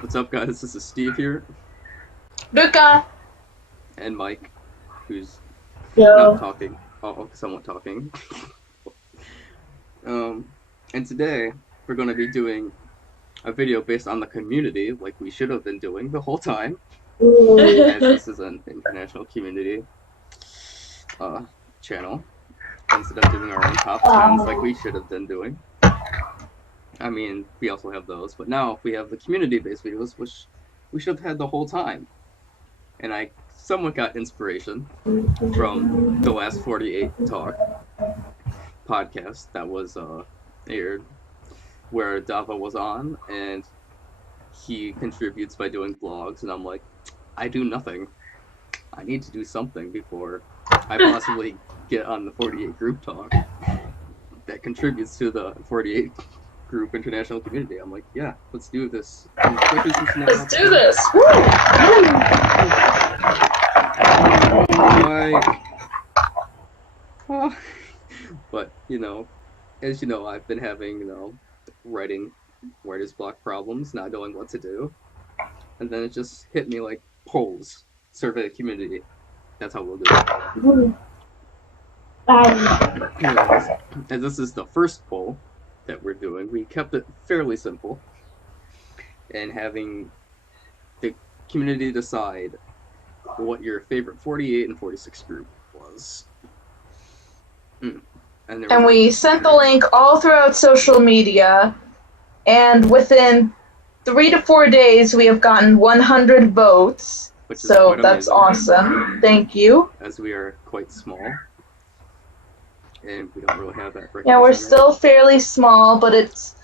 What's up, guys? This is Steve here, Luca. and Mike, who's not Yo. talking, somewhat talking. And today we're going to be doing a video based on the community, like we should have been doing the whole time, as this is an international community channel, instead of doing our own top 10s like we should have been doing. I mean, we also have those, but now we have the community-based videos, which we should have had the whole time. And I somewhat got inspiration from the last 48 Talk podcast that was aired, where Dava was on, and he contributes by doing blogs, and I'm like, I do nothing. I need to do something before I possibly get on the 48 group talk that contributes to the 48 group international community. I'm like, yeah, let's do this. Let's do this. But as you know, I've been having writer's block problems, not knowing what to do, and then it just hit me like polls, survey the community. That's how we'll do it. As this is the first poll that we're doing, we kept it fairly simple, and having the community decide what your favorite 48 and 46 group was. And we sent the link all throughout social media, and within 3 to 4 days we have gotten 100 votes. So that's awesome. Thank you. As we are quite small, and we don't really have that recognition. Yeah, we're still fairly small, but it's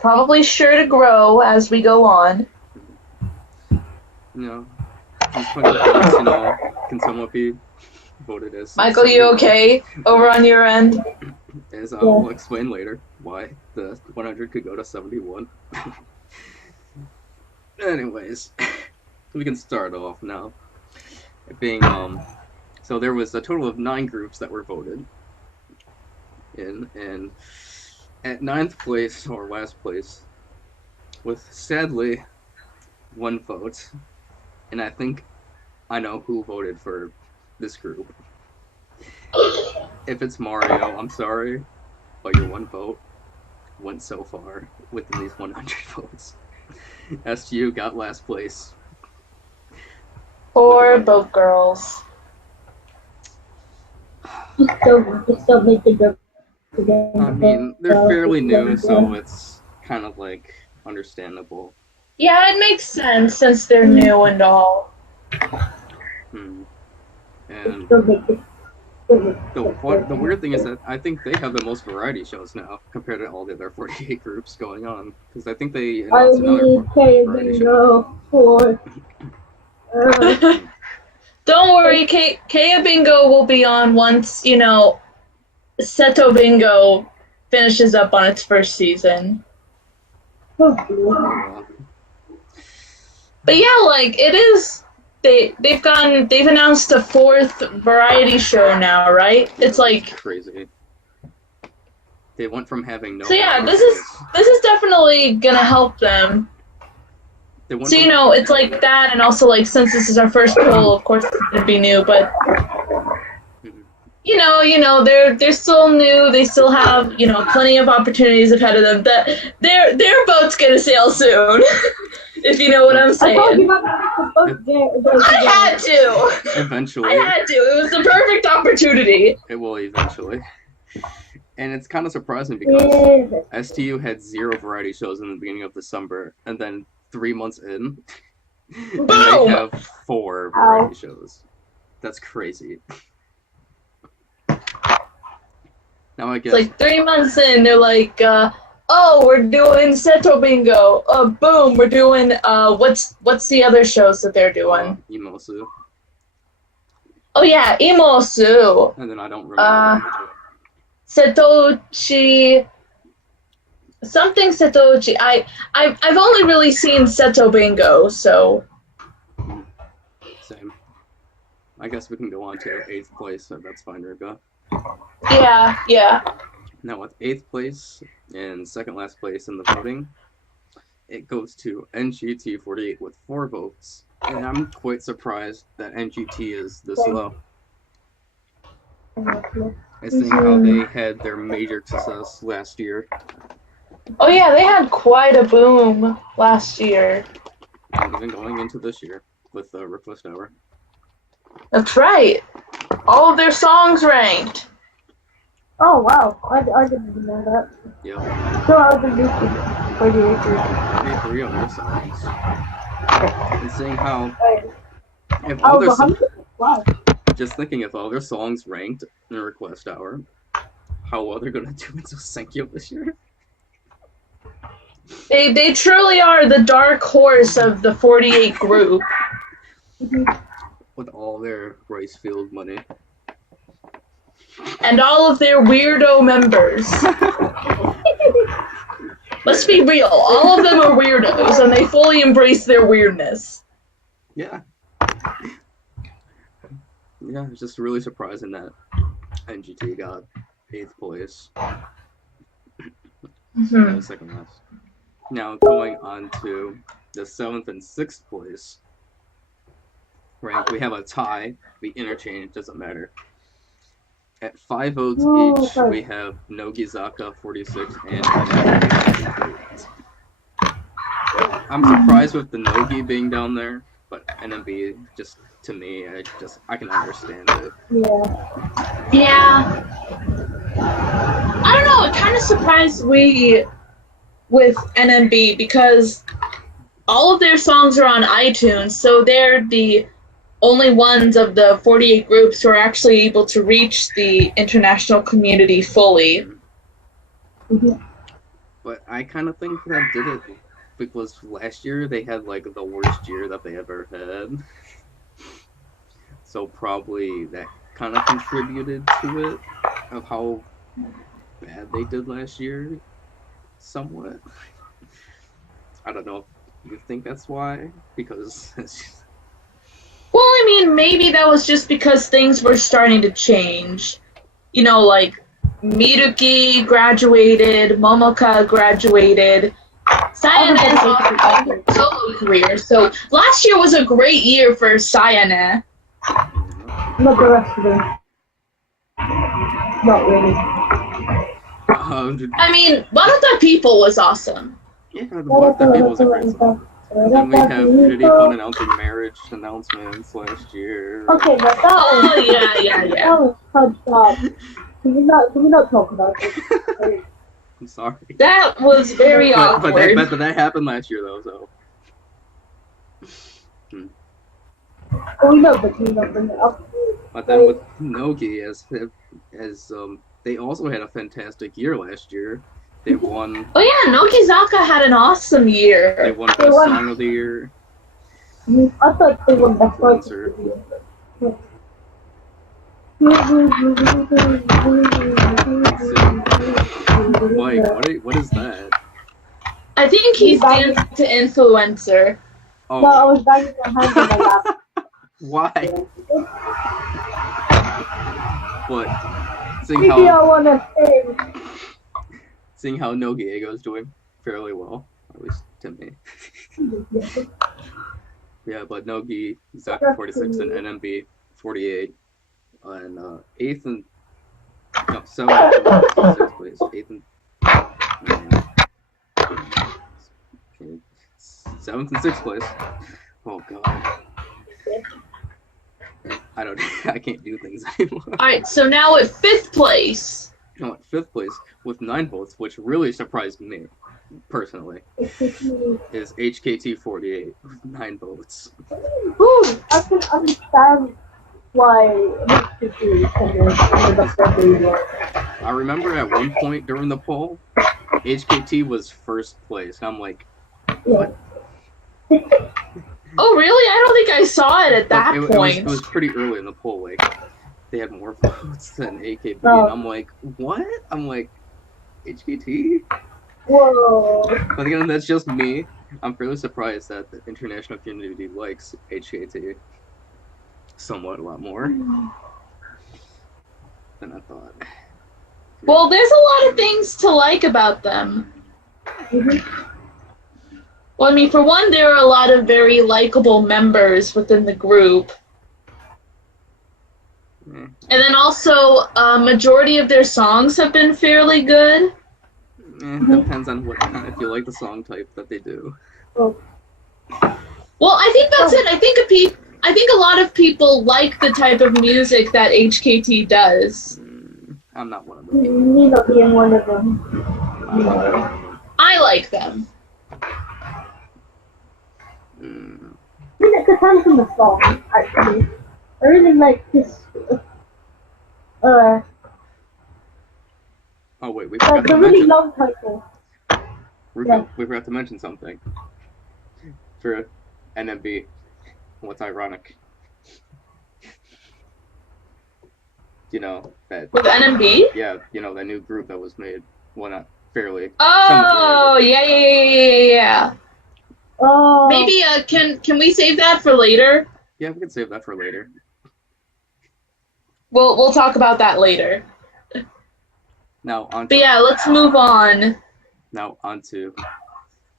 probably sure to grow as we go on. These 20 votes, can somewhat be voted as... Michael, you okay over on your end? As I will explain later why the 100 could go to 71. Anyways, we can start off now. So there was a total of 9 groups that were voted in, and at 9th place, or last place, with sadly 1 vote, and I think I know who voted for this group. If it's Mario, I'm sorry, but your 1 vote went so far within these 100 votes. SU got last place. Or both girls. Still make the group together. I mean, they're fairly new, so it's kind of like understandable. Yeah, it makes sense since they're new and all. And the weird thing is that I think they have the most variety shows now compared to all the other 48 groups going on, because I think they announced another variety show. Don't worry, Kaya Bingo will be on once, Seto Bingo finishes up on its first season. But yeah, like, it is... They've announced a 4th variety show now, right? It's like crazy. They went from having no. So yeah, this is definitely gonna help them. So it's like that, and also like since this is our first poll, of course it's gonna be new, but they're still new. They still have plenty of opportunities ahead of them. That their boat's gonna sail soon. If you know what I'm saying. I had to. Eventually. I had to. It was the perfect opportunity. It will eventually. And it's kind of surprising because STU had 0 variety shows in the beginning of December, and then 3 months in, and they have 4 variety shows. That's crazy. Now I guess. It's like 3 months in, they're like, we're doing Seto Bingo. Boom, we're doing, what's the other shows that they're doing? Imosu. Oh yeah, Imosu. And then I don't remember. Setochi. Something Setochi. I've only really seen Seto Bingo, so. Same. I guess we can go on to 8th place, so that's fine, Ruka. Yeah. Now with 8th place and second last place in the voting, it goes to NGT48 with 4 votes. And I'm quite surprised that NGT is this low. I think how they had their major success last year. Oh yeah, they had quite a boom last year. And even going into this year with the Request Hour. That's right. All of their songs ranked. Oh wow, I didn't even know that. Yeah. So I was a 48. 43 of their songs. And seeing how if I all was their 100. Wow. just thinking if all their songs ranked in the Request Hour, how well they're gonna do in Sosenkyo this year. They truly are the dark horse of the 48 group. With all their rice field money. And all of their weirdo members. Let's be real, all of them are weirdos, and they fully embrace their weirdness. Yeah. Yeah, it's just really surprising that NGT got 8th place. Mm-hmm. Second last. Now going on to the 7th and 6th place rank, we have a tie. We interchange, doesn't matter. At 5 votes each, we have Nogizaka46 and NMB. I'm surprised with the Nogi being down there, but NMB, just to me, I can understand it. Yeah. I don't know, it kind of surprised me with NMB because all of their songs are on iTunes, so they're the only ones of the 48 groups who are actually able to reach the international community fully. But I kind of think that did it because last year they had like the worst year that they ever had. So probably that kind of contributed to it, of how bad they did last year, somewhat. I don't know if you think that's why, because Well, I mean, maybe that was just because things were starting to change. You know, like, Miruki graduated, Momoka graduated, Sayane is off her solo career, so last year was a great year for Sayane. Not the rest of them. Not really. I mean, One of the People was awesome. Yeah, the One of the People was a great song. Then we have Ridicon announcing marriage announcements last year. Okay, but that was... Oh, yeah. That was fucked up. Can we not talk about it? I'm sorry. That was very awkward. But that happened last year, though, so... Oh, no, but you don't bring it up. But then with Nogi, as they also had a fantastic year last year. They won. Oh yeah, Nogizaka had an awesome year. They won Best Song of the Year. I thought they won Best Song of the Year. Mike, what is that? I think he's dancing to Influencer. Oh. No, I was banging my hand on my lap. Why? What? Seeing how Nogiego is doing fairly well, at least to me. Yeah, but Nogi, Zaka46 and NMB 48, and 8th and 7th and 6th place. 8th and 7th and 6th place. Oh god. I can't do things anymore. Alright, so now at 5th place. No, at 5th place with 9 votes, which really surprised me, personally, is HKT48 with 9 votes. Ooh, I can understand why I remember at one point during the poll, HKT was 1st place, and I'm like, what? Oh, really? I don't think I saw it at that point. It was pretty early in the poll, like, they had more votes than AKB, and I'm like, what? I'm like, HKT? Whoa. But again, that's just me. I'm fairly surprised that the international community likes HKT somewhat a lot more than I thought. Well, there's a lot of things to like about them. Well, I mean, for one, there are a lot of very likable members within the group. And then also, a majority of their songs have been fairly good. It depends on what kind, if you like the song type that they do. Well, I think that's it. I think a lot of people like the type of music that HKT does. I'm not one of them. Me not being one of them. I like them. I mean, it depends on the song, actually. I really like this. Oh wait, we forgot the to really mention. long title. We forgot to mention something. For NMB, what's ironic? You know that. With NMB? Yeah, you know that new group that was made. Well, not fairly. Oh, yeah. Oh. Maybe can we save that for later? Yeah, we can save that for later. We'll talk about that later. Now on. But yeah, let's move on. Now on to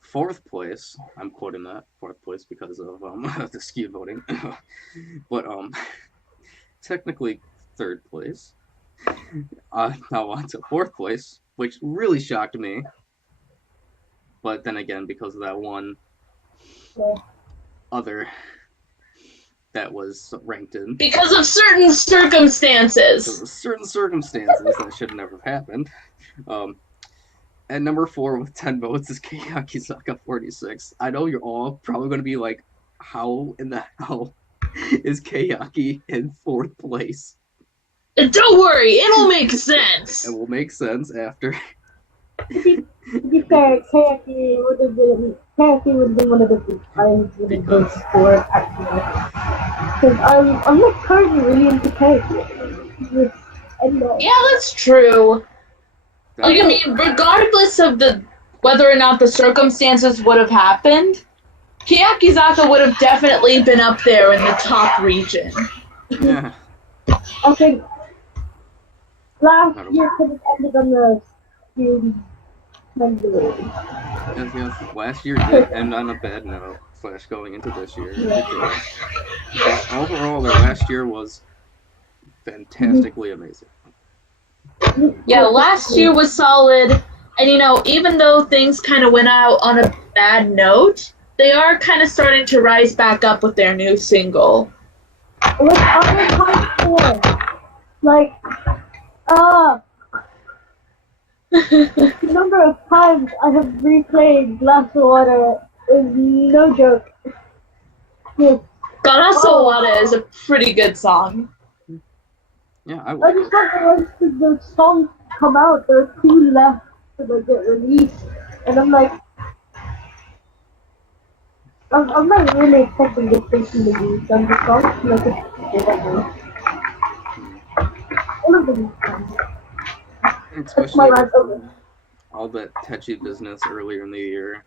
4th place. I'm quoting that 4th place because of the skewed voting, but technically 3rd place. Now on to 4th place, which really shocked me. But then again, because of that one other that was ranked in. Because of certain circumstances. That should never have happened. At number 4 with 10 votes is Yoshimotozaka46. I know you're all probably going to be like, how in the hell is Yoshi in 4th place? Don't worry, it'll make sense. It will make sense after. To be fair, Kayaki would have been one of the groups I was really close for, actually. Because I'm not currently really into Kayaki. Yeah, that's true. Like, I mean, regardless of whether or not the circumstances would have happened, Kayakizaka would have definitely been up there in the top region. Yeah. I think last year could have ended on the student member. Yes. Last year did end on a bad note, / going into this year. Yeah. But overall, their last year was fantastically amazing. Yeah, last year was solid, and even though things kind of went out on a bad note, they are kind of starting to rise back up with their new single. Like other times before, the number of times I have replayed Glass of Water is no joke. Garasowada is a pretty good song. Yeah, I just wonder once the songs come out, there are 2 left to get released, and I'm like, I'm not really expecting this thing to be released on the songs, like all of them. Especially with all that touchy business earlier in the year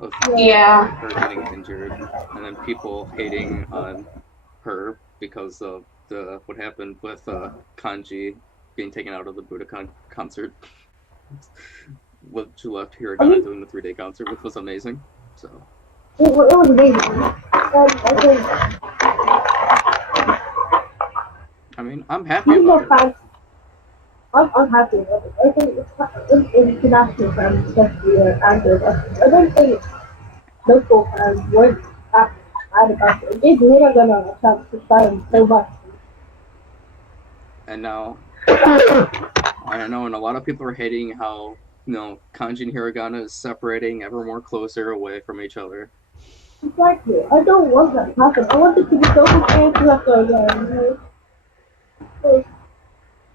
of her getting injured, and then people hating on her because of what happened with Kanji being taken out of the Budokan concert, which left Hiragana doing the 3-day concert, which was amazing. So it was amazing. I mean, I'm happy about it. I'm happy about it. I think it's international fans, especially Android. I don't think local fans weren't that mad about it. It gave Hiragana a chance to shine so much. And now, I know, and a lot of people are hating how, Kanji and Hiragana is separating ever more closer away from each other. Exactly. I don't want that to happen. I want it to be so together again.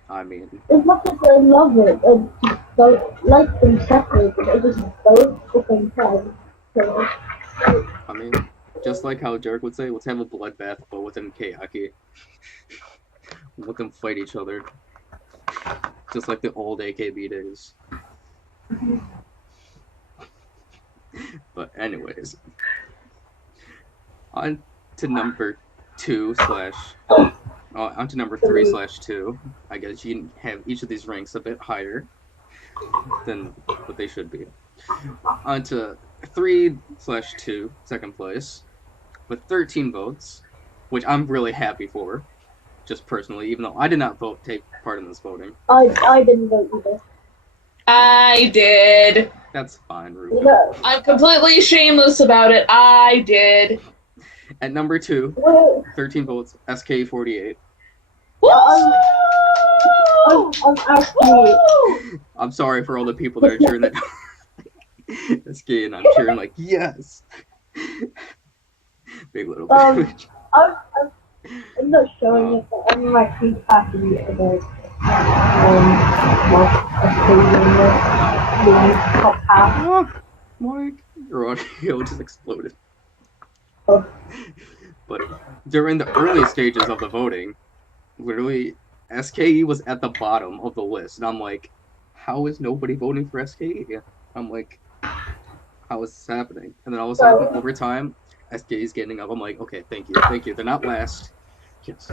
I mean, as much as I love it, I just don't like them separated. I just don't at the same time. So, I mean, just like how Derek would say, let's have a bloodbath, but within Kayaki. Let them fight each other. Just like the old AKB days. But anyways. On to number 3/2. I guess you can have each of these ranks a bit higher than what they should be. On to 3/2, second place, with 13 votes, which I'm really happy for, just personally, even though I did not take part in this voting. I didn't vote either. I did. That's fine, Ruben. No. I'm completely shameless about it. I did. At number 2, 13 votes, SK48. I'm actually... I'm sorry for all the people that are cheering that. SK, and I'm cheering like, yes! Big little bitch. I'm not showing it, but I'm actually happy about being top half. Mike, your audio just exploded. Oh. But during the early stages of the voting, literally, SKE was at the bottom of the list, and I'm like, how is nobody voting for SKE? I'm like, how is this happening? And then all of a sudden, over time, SKE is getting up. I'm like, okay, thank you. They're not last. Yes.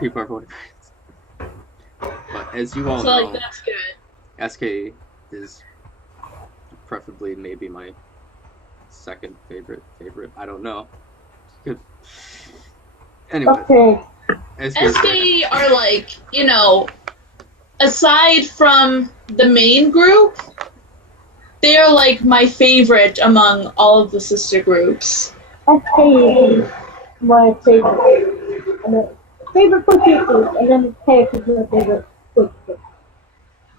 People are voting. But as you all know, that's good. SKE is preferably maybe my second favorite. I don't know. Good. Anyway. Okay. SKE are like, aside from the main group, they're like my favorite among all of the sister groups. SKE is my favorite. Favorite producers, and then KF is my favorite producers.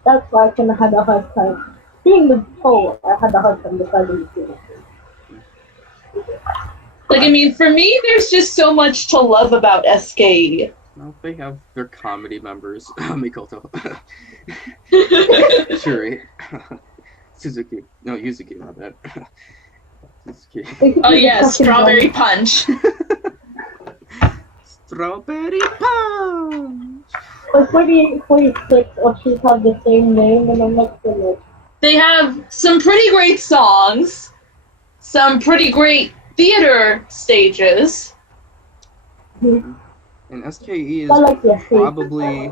That's why I kind of had a hard time. Seeing the poll, I had a hard time deciding between the two. Like, I mean, for me, there's just so much to love about SKE. Well, they have their comedy members. Mikoto. Shuri. Suzuki. No, Yuzuki, not bad. Suzuki. Oh, yeah, Strawberry Punch. Strawberry Punch! But 46 options have the same name, and I'm not sure. They have some pretty great songs, some pretty great theater stages. And SKE is probably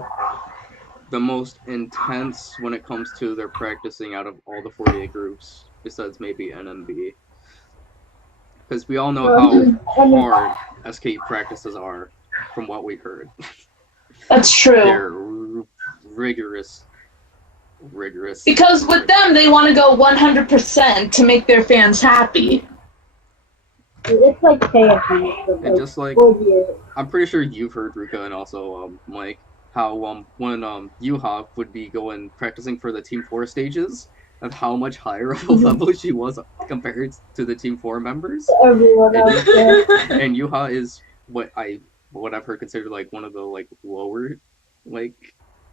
the most intense when it comes to their practicing out of all the 48 groups, besides maybe NMB. Because we all know how hard SKE practices are, from what we heard. That's true. They're rigorous. Because with them, they want to go 100% to make their fans happy. It's like KFC. And just like, I'm pretty sure you've heard, Ruka, and also Mike, how when Yuha would be practicing for the Team 4 stages, of how much higher of a level she was compared to the Team 4 members. Everyone else there. And Yuha is what I've heard considered like one of the like lower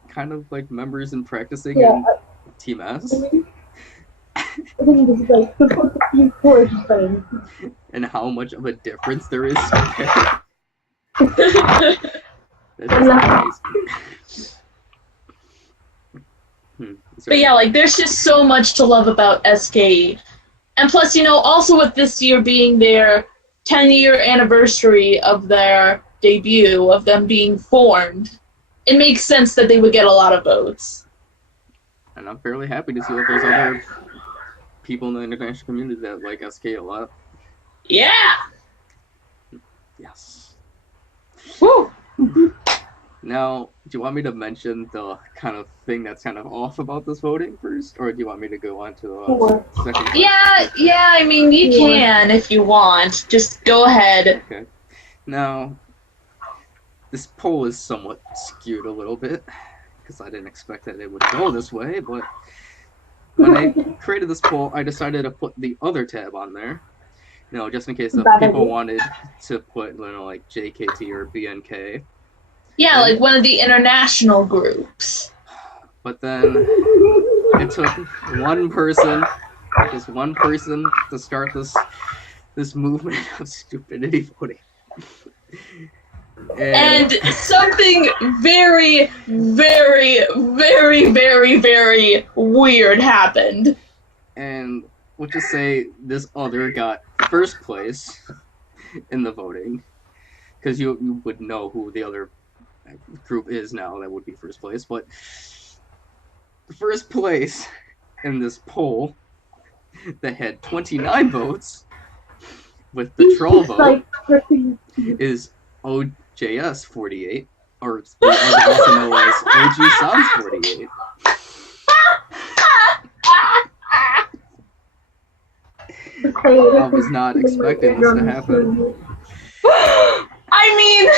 kind of like members in practicing in Team S. I think this is like the Team 4 thing. And how much of a difference there is. But yeah, like, there's just so much to love about SKE. And plus, also with this year being their 10-year anniversary of their debut, of them being formed, it makes sense that they would get a lot of votes. And I'm fairly happy to see that there's other people in the international community that like SK a lot. Yeah! Yes. Woo! Now, do you want me to mention the kind of thing that's kind of off about this voting first? Or do you want me to go on to the second question? Yeah, I mean, you can if you want. Just go ahead. Okay. Now, this poll is somewhat skewed a little bit, because I didn't expect that it would go this way, but when I created this poll, I decided to put the other tab on there. Just in case people wanted to put, like JKT or BNK. Yeah, like one of the international groups. But then it took just one person to start this movement of stupidity voting. And something very, very, very, very, very weird happened. And we'll just say this other got first place in the voting. Because you would know who the other group is now that would be first place. But first place in this poll that had 29 votes, with the troll vote, is OJS48, or also known as OG Sounds 48. I was not expecting this to happen. I mean...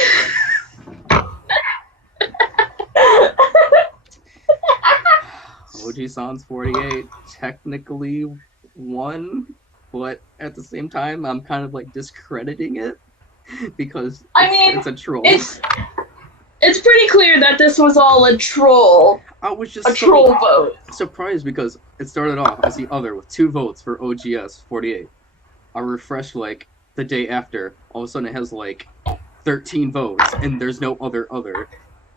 OG Sounds 48 technically won, but at the same time, I'm kind of like discrediting it because it's a troll. It's pretty clear that this was all a troll. I was just troll vote. Surprised because it started off as the other with 2 votes for OGS 48. I refreshed like the day after, all of a sudden it has like 13 votes, and there's no other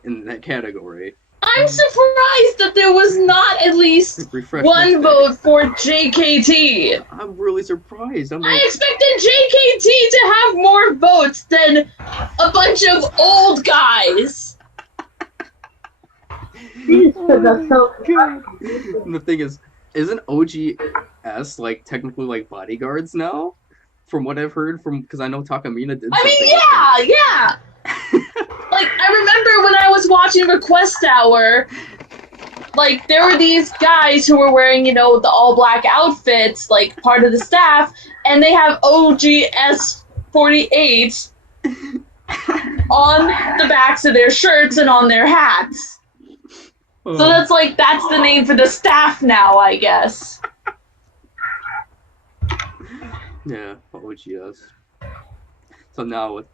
in that category. I'm surprised that there was not at least one vote for JKT. I'm really surprised. I expected JKT to have more votes than a bunch of old guys. And the thing is, isn't OGS like technically like bodyguards now? From what I've heard because I know Takamina did. Yeah. Like, I remember when I was watching Request Hour, like, there were these guys who were wearing, the all-black outfits, like, part of the staff, and they have OGS 48 on the backs of their shirts and on their hats. So that's the name for the staff now, I guess. Yeah, OGS. So now with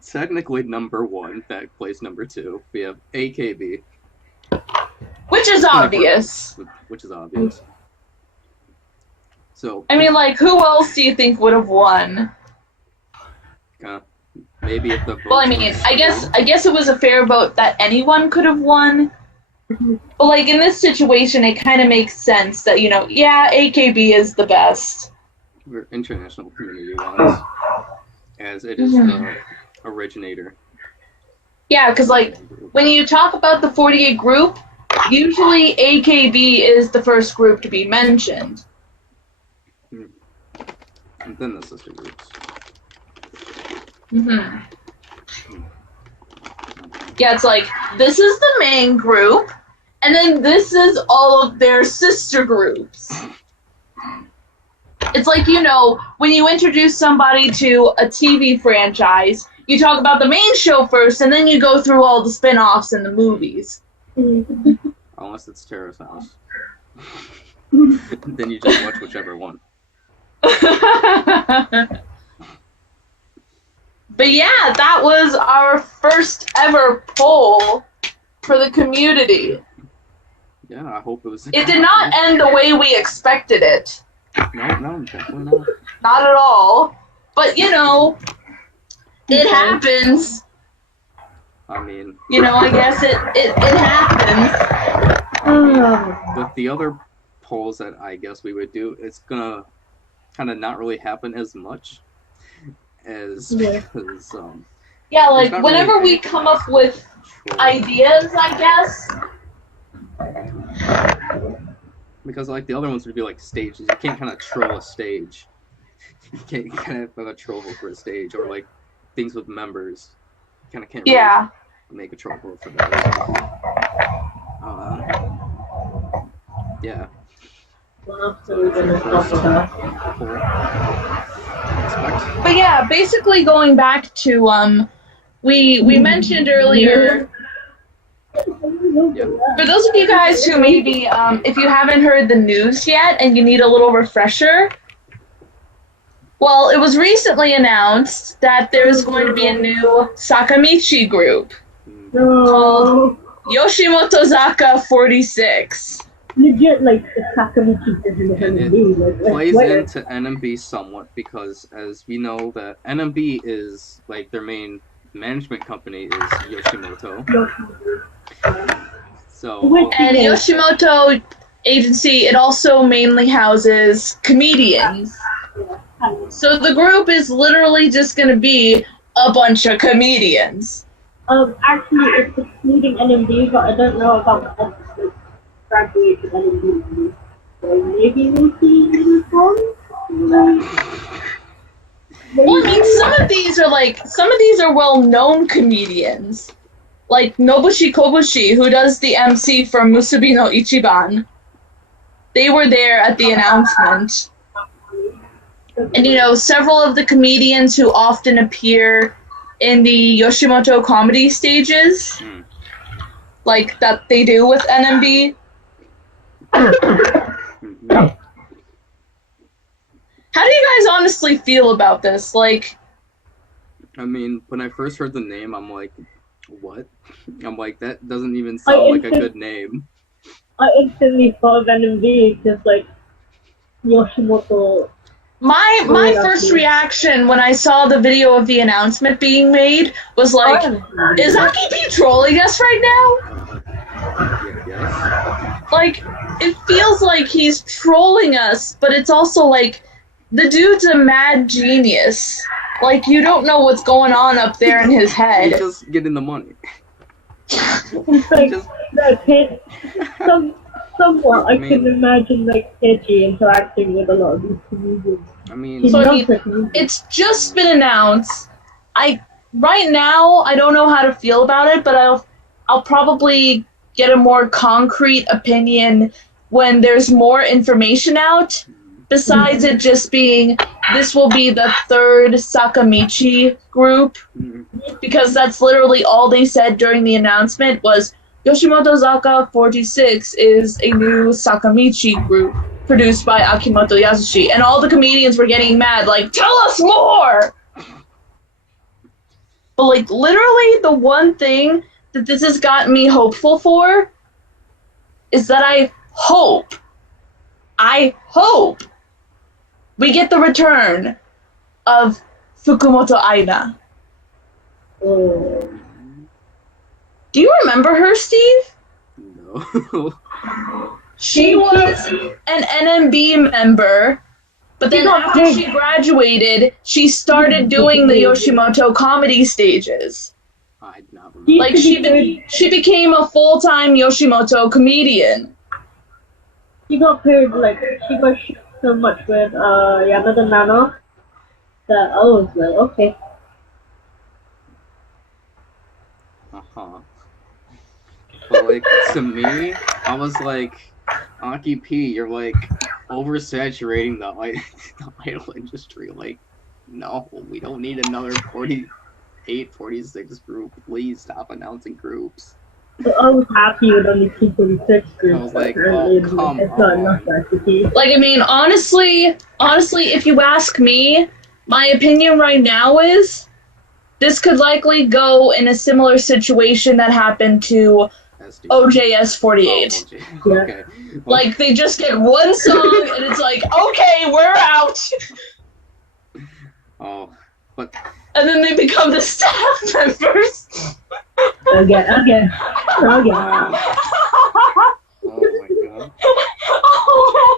technically number 1, back place number 2, we have AKB. Which is obvious. So I mean, like, who else do you think would have won? Maybe if the votes I guess it was a fair vote that anyone could have won. But like in this situation, it kind of makes sense that AKB is the best. We're international community-wise, as it is the originator. Yeah, because like when you talk about the 48 group, usually AKB is the first group to be mentioned. And then the sister groups. Yeah, it's like, this is the main group, and then this is all of their sister groups. It's like, when you introduce somebody to a TV franchise, you talk about the main show first, and then you go through all the spin-offs and the movies. Unless it's Terrace House. Then you just watch whichever one. But yeah, that was our first ever poll for the community. Yeah, I hope it was... It did not end the way we expected it. No, definitely not. Not at all. But, it happens. I mean... I guess it happens. With the other polls that I guess we would do, it's gonna kind of not really happen as much as... Because, yeah, like, whenever we come up with ideas, I guess... Because, like, the other ones would be, like, stages. You can't kind of troll a stage. You can't kind of have a troll vote for a stage. Or, like, things with members. You kind of can't really make a troll vote for those. Yeah. But yeah, basically going back to, we mentioned earlier... For those of you guys who maybe, if you haven't heard the news yet and you need a little refresher, well, it was recently announced that there's going to be a new Sakamichi group called Yoshimotozaka46. Legit, like, the Sakamichi and it plays into NMB somewhat because, as we know, that NMB is, like, their main management company is Yoshimoto. And Yoshimoto Agency, it also mainly houses comedians. So the group is literally just going to be a bunch of comedians. Actually, it's excluding NMD, but I don't know about the graduated and do. So maybe we'll see uniforms. Well, I mean, some of these are well-known comedians. Like Nobushi Kobushi, who does the MC for Musubi no Ichiban. They were there at the announcement. And, several of the comedians who often appear in the Yoshimoto comedy stages, like that they do with NMB. How do you guys honestly feel about this? Like, I mean, when I first heard the name, I'm like, what? I'm like, that doesn't even sound like a good name. I instantly thought of NMB because, like, Yoshimoto. My first reaction when I saw the video of the announcement being made was like, is Aki P trolling us right now? Yes. Like, it feels like he's trolling us, but it's also like, the dude's a mad genius. Like, you don't know what's going on up there in his head. He's just getting the money. It's like, somewhat, I can imagine, like, Edgy interacting with a lot of these comedians. I mean, it's just been announced. Right now, I don't know how to feel about it, but I'll probably get a more concrete opinion when there's more information out. Besides it just being, this will be the third Sakamichi group, because that's literally all they said during the announcement was, Yoshimotozaka46 is a new Sakamichi group produced by Akimoto Yasushi, and all the comedians were getting mad, like, tell us more! But, like, literally the one thing that this has gotten me hopeful for is that I hope we get the return of Fukumoto Aina. Do you remember her, Steve? No. She was an NMB member, but then after she graduated, she started doing the Yoshimoto comedy stages. I did not remember. Like, she became a full-time Yoshimoto comedian. She got paired, like, she got shit so much with Yamada Nano that I was like, okay. But, like, to me, I was like, Aki P, you're, like, oversaturating the idol industry. Like, no, we don't need another 48, 46 group. Please stop announcing groups. So I was happy with only 246 groups. I was like, oh, come on. Like, I mean, honestly, if you ask me, my opinion right now is this could likely go in a similar situation that happened to OJS48. Oh, okay. Like, they just get one song, and it's like, okay, we're out! Oh, but... And then they become the staff members! Again. Oh my god.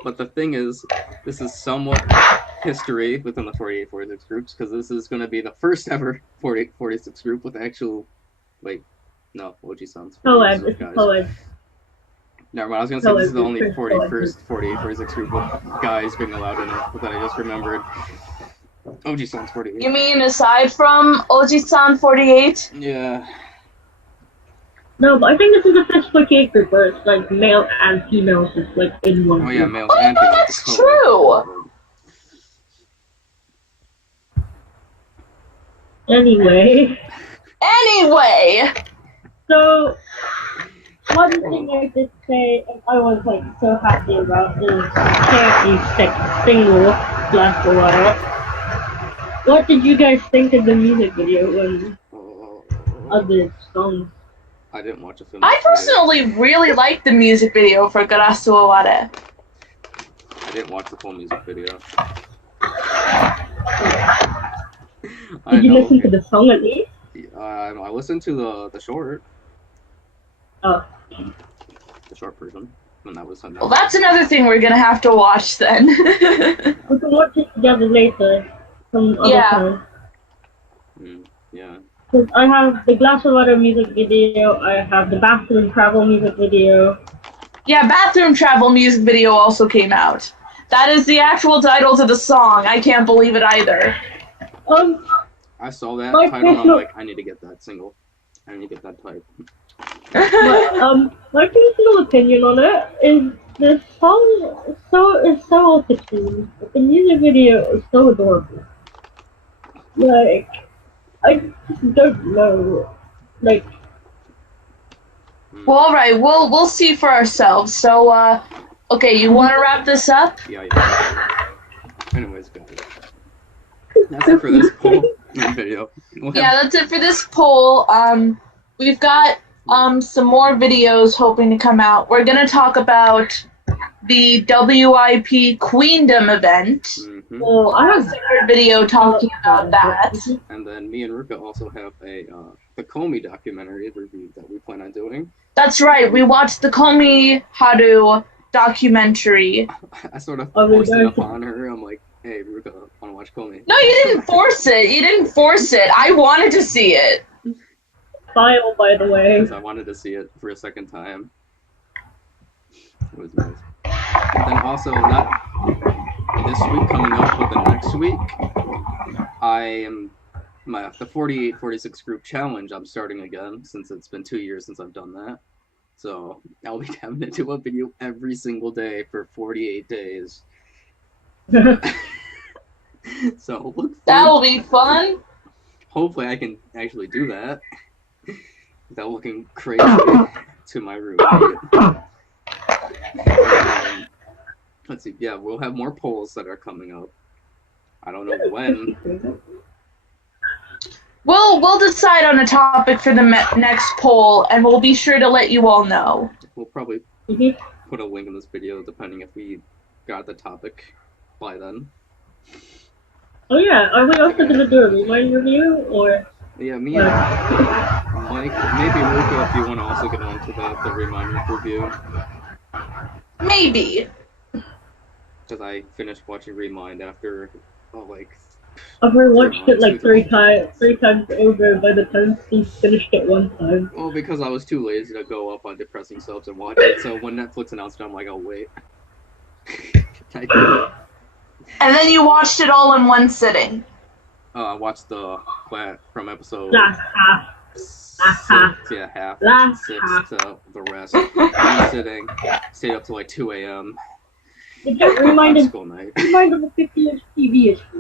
But the thing is, this is somewhat history within the 48, 46 groups, because this is going to be the first ever 48, 46 group with actual, like, no, Oji-san's. It's poem. Never mind, I was going to say this is the only 41st 48, 46 group with guys being allowed in it, but then I just remembered Oji-san's 48. You mean aside from Oji-san 48? Yeah. No, but I think this is the first 48 group where it's like male and female just like in one group. Oh yeah, males and females. That's true! Anyway. So, one thing I did say, and I was like so happy about is KFC single Blast the Water. What did you guys think of the music video and other songs? I didn't watch a film. I personally really liked the music video for Garasu Oware. I didn't watch the full music video. Did you listen to the song at least? I listened to the short. Oh. The short version. When that was well, that's another thing we're gonna have to watch then. We can watch it together later. Some other time. Yeah. Because I have the Glass of Water music video, I have the Bathroom Travel music video, Yeah, Bathroom Travel music video also came out. That is the actual title to the song. I can't believe it either. I saw that title and I'm like, I need to get that single. I need to get that type. My personal opinion on it is the song is so auto-tuned, but the music video is so adorable. Like, I just don't know. Like, well, all right, we'll see for ourselves. So, okay, you want to wrap this up? Yeah. Anyways, guys, that's it for this poll video. Yeah, that's it for this poll. We've got some more videos hoping to come out. We're gonna talk about the WIP Queendom event. Mm-hmm. well, I have A separate video talking about that. And then me and Ruka also have a the Comey documentary review that we plan on doing. That's right. We watched the Komi Haru documentary. I sort of forced it upon her. I'm like, hey, Ruka, wanna watch Comey? No, you didn't force it. You didn't force it. I wanted to see it. file, by the way. Because I wanted to see it for a second time. It was nice. And then also, not this week coming up, but the next week, I am the 48-46 group challenge. I'm starting again since it's been 2 years since I've done that. So I'll be having to do a video every single day for 48 days. So look. That will be fun. Hopefully, I can actually do that without looking crazy to my room. Let's see. Yeah, we'll have more polls that are coming up. I don't know when. We'll decide on a topic for the next poll, and we'll be sure to let you all know. We'll probably put a link in this video, depending if we got the topic by then. Oh yeah, are we also gonna do a remind review, or? Yeah, me and Mike, maybe Luca, if you want to also get on to the reminder review. Maybe. Because I finished watching Remind after, like... I've rewatched it like three times over by the time he finished it one time. Well, because I was too lazy to go up on depressing subs and watch it, so when Netflix announced it, I'm like, oh wait. And then you watched it all in one sitting. I watched the from episode Half. 6 to the rest. One sitting, stayed up till like 2 a.m. Did you remind him? School night. Remind him of 50-inch TV is just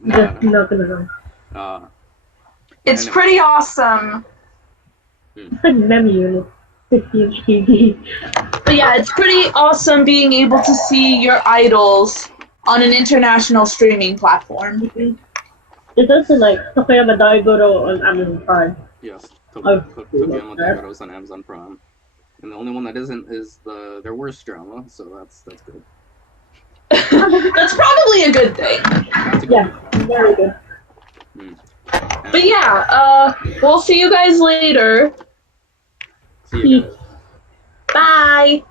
not gonna know. It's pretty awesome. It's a meme unit. 50-inch TV. But yeah, it's pretty awesome being able to see your idols on an international streaming platform. It's also like Tokuyama Daigoro on Amazon Prime. Yes, Tokuyama Daigo's on Amazon Prime. And the only one that isn't is their worst drama, so that's good. That's probably a good thing. Very good. But yeah, we'll see you guys later. See you guys. Bye.